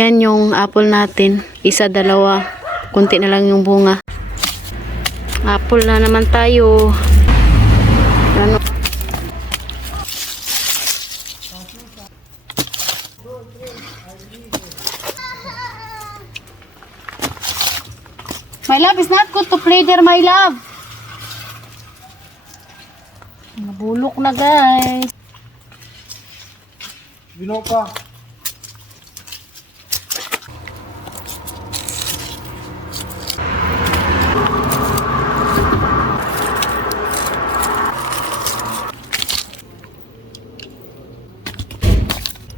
Yan yung apple natin. Isa, dalawa. Kunti na lang yung bunga. Apple na naman tayo. Ano? My love, is not good to play there, my love. Nabulok na, guys. Bino pa.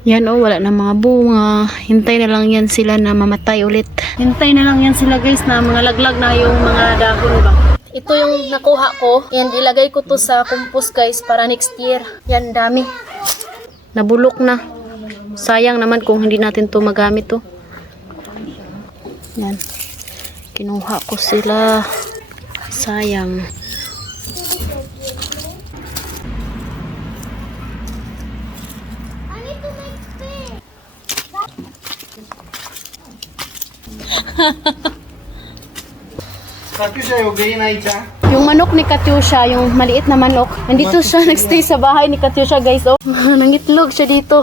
Yan oh, wala na mga bunga. Hintay na lang yan sila na mamatay ulit. Hintay na lang yan sila guys na mga laglag na yung mga dahon ba. Ito yung nakuha ko. Yan, ilagay ko to sa compost guys para next year. Yan, dami. Nabulok na. Sayang naman kung hindi natin to magamit to. Yan. Kinuha ko sila. Sayang. Katyusha, yung ganyan na siya. Yung manok ni Katyusha, yung maliit na manok, nandito siya nagstay sa bahay ni Katyusha guys. Oh, nangitlog siya dito.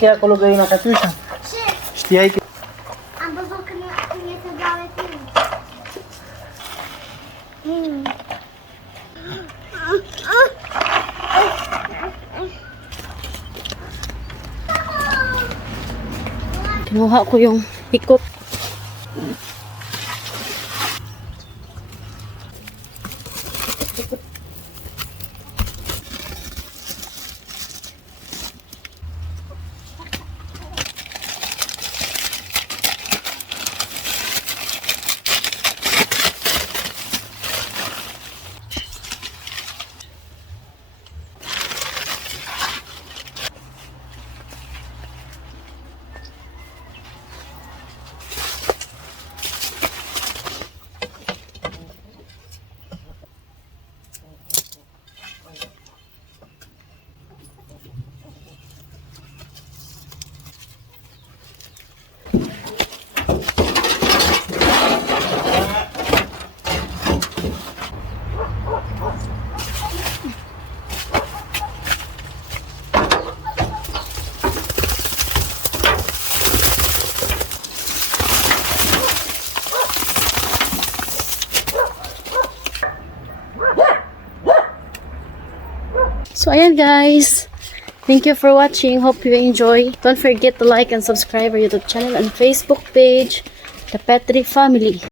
Kaya ko lagay na Katyusha. Stiyay ka. Kinuha ko yung pikot. So ayan guys, thank you for watching. Hope you enjoy. Don't forget to like and subscribe our YouTube channel and Facebook page, The Petri Family.